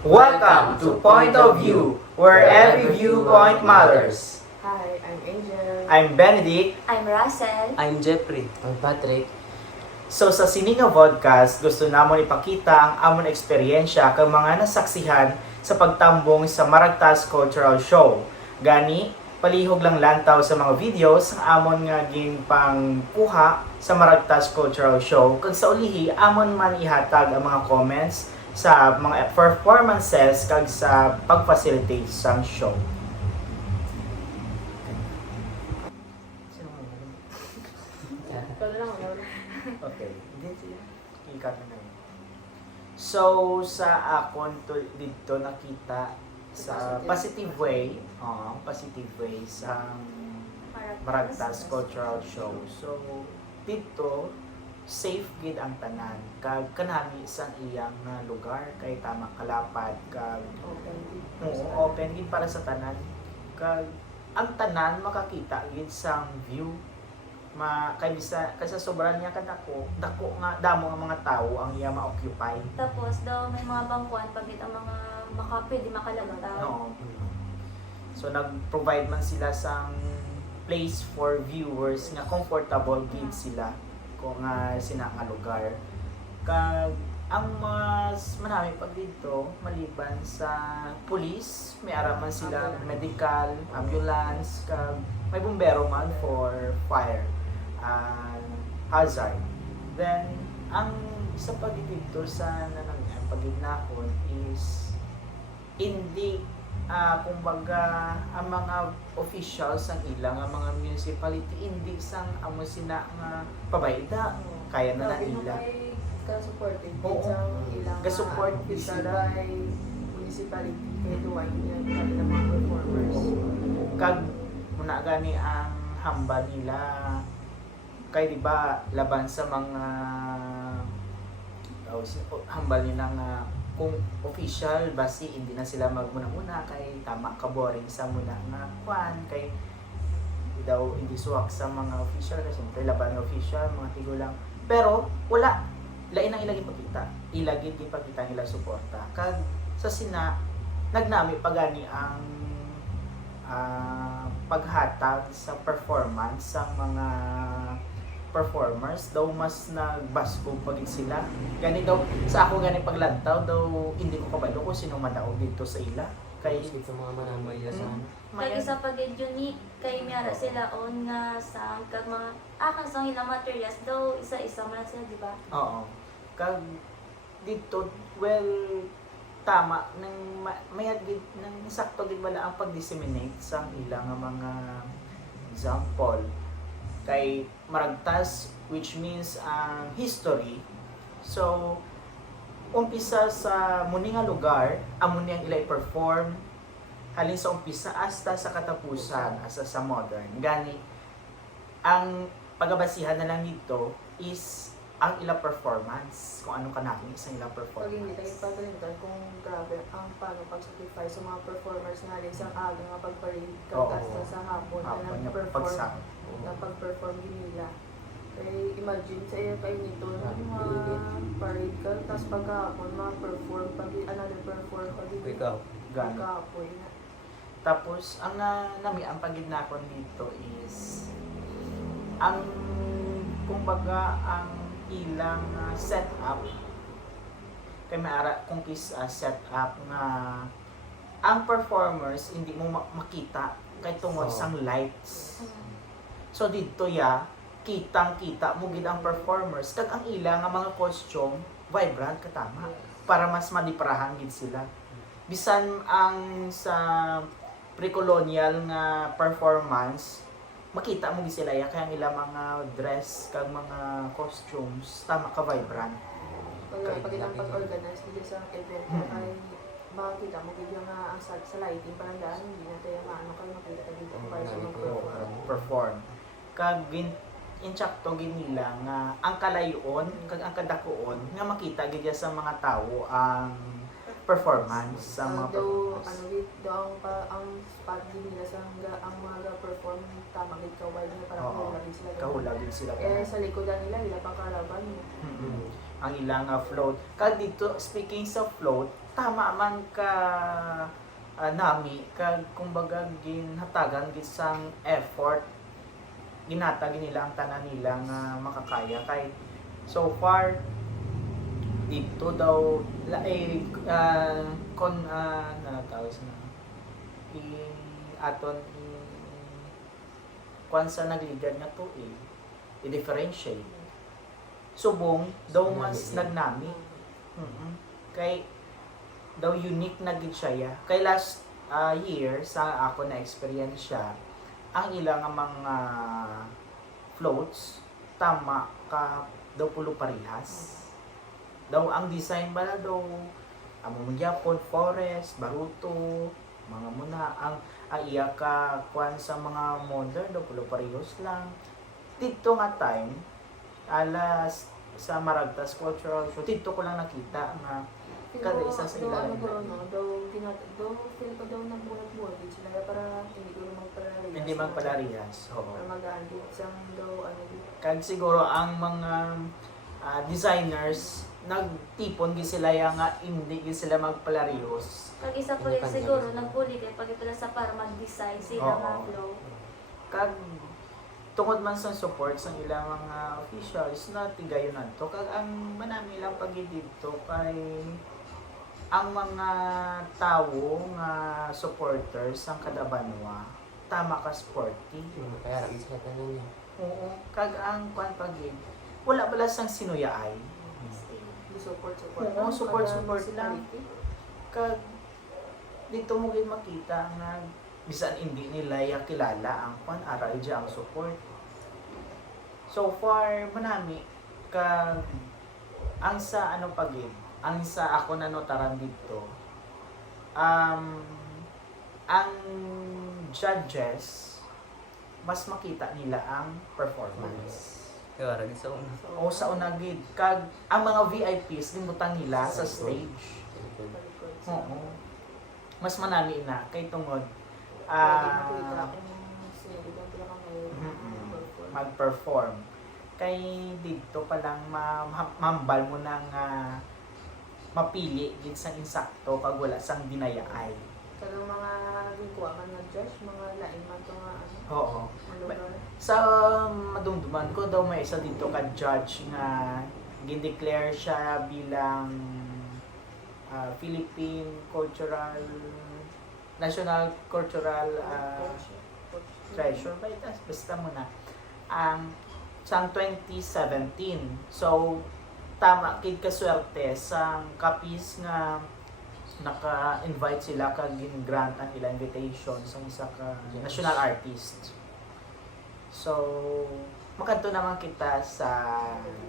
Welcome to Point of View, where every viewpoint matters. Hi, I'm Angel. I'm Benedict. I'm Russell. I'm Jeffrey. I'm Patrick. So sa Sininga Podcast, gusto namon ipakita ang amon eksperyensya kang mga nasaksihan sa pagtambong sa Maragtas Cultural Show. Gani, palihog lang lantaw sa mga videos ang amon nga ginpangkuha sa Maragtas Cultural Show. Kag sa ulihi, amon man ihatag ang mga comments sa mga performances kag sa pag-facilitate sa show. Okay. Ikat na lang. So, sa akon to dito nakita sa positive way sa Maragtas Cultural Show. So, dito safe gid ang tanan kag kanami sang iyang nga lugar kay tama kalapad kag open gid para sa tanan kag ang tanan makakita gid sang view kay bisa kasi sobrang niya kadako dako nga damo ang mga tawo ang iya ma-occupy. Tapos daw may mga bangkuan pagit ang mga pwede makalagtaw. No. So nag-provide man sila sang place for viewers nga comfortable gid sila kung nga sina nga lugar. Kag ang mas manami pag dito maliban sa police, may araman sila medical, ambulance, kag may bumbero man for fire and hazard. Then ang isa pa dito sa nanangyan pagignakon is hindi kumbaga ang mga officials ang ilang ang mga municipality hindi sang amo sina nga pabayda kaya na nila Ka-supported Oo. sa ilang Ka-support official sila. by municipality kaya duwag niya kanilang mga performers. kag muna gani ang hamba nila kay di ba laban sa mga hambal nila nga kung official basi hindi na sila magmuna-muna kay tama ka boring sa muna nga kwan kay daw hindi suwak sa mga official kasi siyempre laban ng official mga tigo lang pero wala lain ang ilagay pagkita ilagay ipakita nila suporta kag sa sina nagnami pagani ang paghatag sa performance sa mga performers daw mas nagbaskog pagit sila gani daw sa ako gani paglantaw daw hindi ko kabalo kung sino madaog dito sa ila kay Sa mga manamaya sa Kag isa pagid yun kay miyara sila on nga sa kag mga sang ilang materials daw isa-isa man sila di ba? oo kag dito well tama nang mayad gid nang sakto gid wala ang pag-disseminate sa ilang nga mga example kay Maragtas which means ang history so umpisa sa muni nga lugar amo niyang ilay perform halin sa umpisa hasta sa katapusan hasta sa modern gani ang pagabasihan na lang dito is ang ila performance kung ano kanang isang ila Pag hindi tayo performance pagalitan kung grabe ang paano pag-sacrifice sa mga performers nga rin sa aga nga pag-parade Oo. kagasta sa hapon na Hapon nga nag-perform pagsak. na pag-perform din nila. Kaya imagine sa iyo kayo nito na parade ka tapos pagkahapon ma-perform another perform ikaw. gani pagkahapon na. tapos ang nami ang pagidnakon dito is ang kumbaga ang ilang setup kay maara kung setup nga ang performers hindi mo makita kay tungod sang lights. So dito kitang-kita mo gid ang performers kag ang ilang nga mga costume vibrant katama para mas madiprahan gid sila. Bisan ang sa pre-colonial nga performance makita mo gid sila kaya ang ilang mga dress kag mga costumes tama ka vibrant. Pag ilang pag-organize dito sa event ay makikita mo gid nga ang sa lighting parang daan hindi na tayo maano kayo makita dito para sa perform kag insakto gid nila nga ang kalayon kag ang kadakuon nga makita gid sa mga tawo ang performance sa mga performers. Ang spot din nila sa ang mga perform tama gid kaway na parang Oo. kahulagin sila. Kahulagin sila Sa likodan nila wala pang karaban. ang ilang float kag dito speaking sa float tama man ka nami kag kumbaga ginhatagan gid sang effort ginatag nila ang tanan nila nga makakaya kay so far dito daw tawag na aton kwan sa naglider nga to i-differentiate subong daw mas nagnami kay daw unique na gid siya kay last year sa ako na experience siya ang ilang mga floats tama ka daw pulo parehas daw ang design bala daw amo gyapon forest baruto mga muna ang iya ka kwan sa mga modern daw pulo parehas lang dito nga time alas sa Maragtas Cultural Show dito ko lang nakita nga kada isa sa ilalim daw feel ko daw nagbuhat-buhat din sila para hindi ko magparehas. hindi magpalarihas Para magaan din isang daw kag siguro ang mga designers nagtipon gid sila nga hindi gid sila magpalarihos Pag isa po rin siguro, nagpuli kayo pag ipala sa para mag-design sila nga flow. kag tungod man sa support sa ilang mga officials na tigayon nanto kag ang manami lang pag dito kay ang mga tawo nga supporters ang kada banwa tama ka sporty Kaya rin sila tanan niya. oo kag ang kwan pag wala bala sang sinuyaay support. Oo, support lang. Kag dito mo gid makita nga bisan hindi nila kilala ang kwan aral ang support. So far manami kag ang sa ang sa ako na notaran dito ang judges mas makita nila ang performance. Kaya rin sa una. O sa una gid kag ang mga VIPs limutan nila sa stage. Oo. Mas manami na kay tungod mag-perform. Kay dito pa lang mambal mo nang mapili gid sa insakto kag wala sang dinayaay. Kagang mga gikuha man na judge, mga lain man to nga Oo. lugar. Sa madumduman ko daw may isa dito ka judge nga gindeclare siya bilang Philippine National Cultural Treasure basta mo na ang sang 2017. So tama kid kaswerte sang kapis nga naka-invite sila kag gin-grant ang ilang invitation sa isa ka national artist. So makanto naman kita sa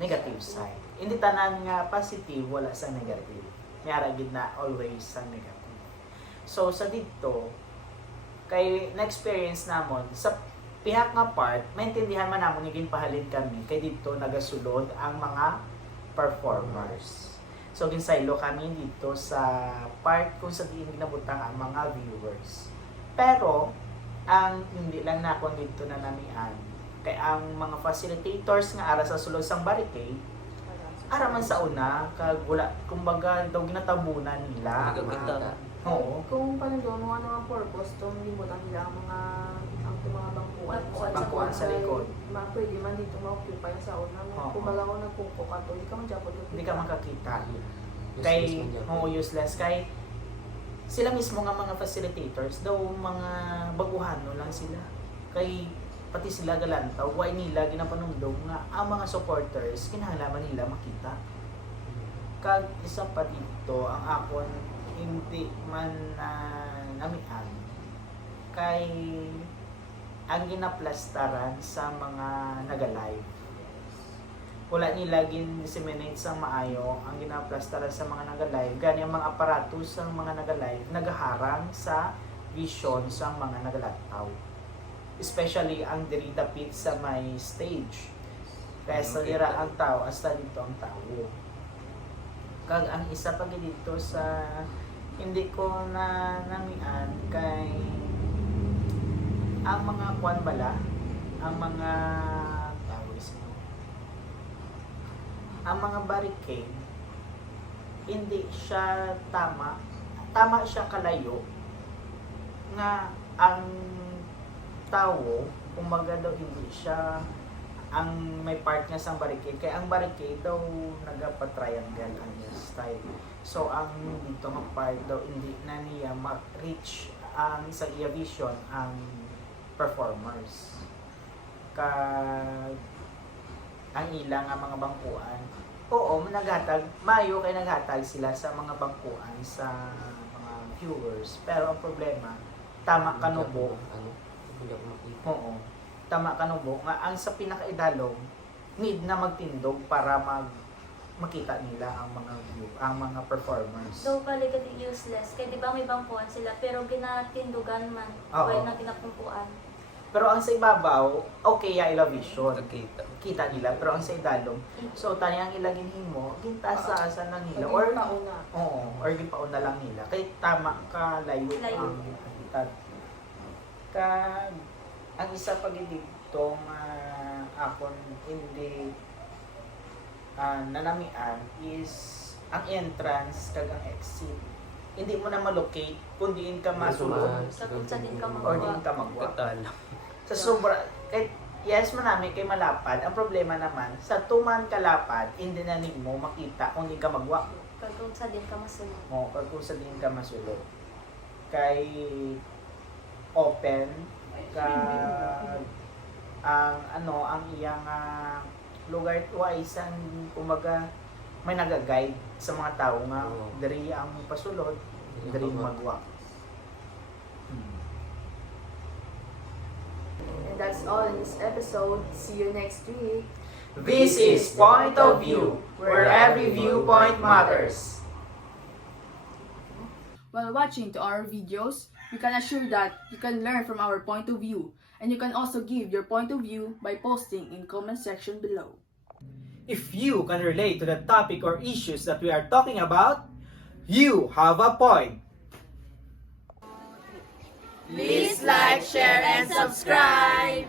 negative side. Hindi tanan nga positive wala sa negative. Mayara gid na always sa negative. So sa dito kay na-experience namon sa pihak nga part, maintindihan man namon naging pahalin kami kay dito nagasulod ang mga performers. So ginsaylo kami dito sa part kung sa diin ginabutang ang mga viewers. Pero ang hindi lang nakon dito na namian kay ang mga facilitators nga ara sa sulod sang barricade ara man sa una kag wala kumbaga daw ginatabunan nila. Oo. Kung paano doon, mga purpose, itong limutan nila ang mga bangko Bangkuan sa likod. Pwede man dito ma-occupy sa una. Oo. Kung baga ako nagkuko ka to, di ka man dyan Hindi ka makakita. Useless Kay, man dyan. useless. Kay, sila mismo nga mga facilitators, daw mga baguhano lang sila. Kay, pati sila galantaw, why nila ginapanundog nga ang mga supporters, kinahanglaman nila makita. Kag isa pa dito, ang akon hindi man namian kay ang ginaplastaran sa mga naga-live. Wala nila gin-disseminate sa maayo ang ginaplastaran sa mga naga-live. Gani ang mga aparatos sa mga naga-live nagaharang sa vision sa mga nagalantaw. Especially ang diri dapit sa may stage. Kaya sa lira ang tao, hasta dito ang tao. Kag ang isa pa dito sa hindi ko na namian kay ang mga kwan bala, ang mga tawag ito, ang mga barricade hindi siya tama siya kalayo nga ang tao kumbaga daw hindi siya ang may part niya sa barricade kaya ang barricade daw nagapa-triangle ang niya style. So ang dito nga part daw hindi na niya ma-reach ang sa iya vision ang performers. Ang ilang nga mga bangkuan. Oo, naghatag mayo kay naghatag sila sa mga bangkuan sa mga viewers. Pero ang problema, tama kanubo. Ano? Hindi ako makita. Oo. Tama kanubo nga ang sa pinakaidalong need na magtindog para makita nila ang mga ang mga performers. Daw kaligad useless. Kaya di ba may bangkuan sila pero ginatindugan man. Oo. Wala na tinapumpuan. Pero ang sa ibabaw, okay ya ila vision. Nakita. Kita nila pero ang sa idalong, so tani ang ilagin himo, gintasa-asa lang nila Or or nauna. oo, or gipauna lang nila. Kay tama ka layo Layo. ang kita. Ang isa pa dito akon hindi nanamian is ang entrance kag ang exit. Hindi mo na malocate kung diin ka masulod Sa din ka or diin ka magwa. Katala. Sa sobra, kahit yes manami kay malapad, ang problema naman, sa tuman kalapad, hindi na mo makita kung di ka magwa. Kung sa din ka masunod. Mo, pag kung sa din ka masulod. Kay open, ang iyang lugar wise ang kumaga may naga-guide sa mga tao nga Oo. diri ang pasulod, diri magwa. And that's all in this episode. See you next week. This is Point of View, where every viewpoint matters. While watching to our videos, we can assure that you can learn from our point of view, and you can also give your point of view by posting in comment section below. If you can relate to the topic or issues that we are talking about, you have a point. Please like, share, and subscribe!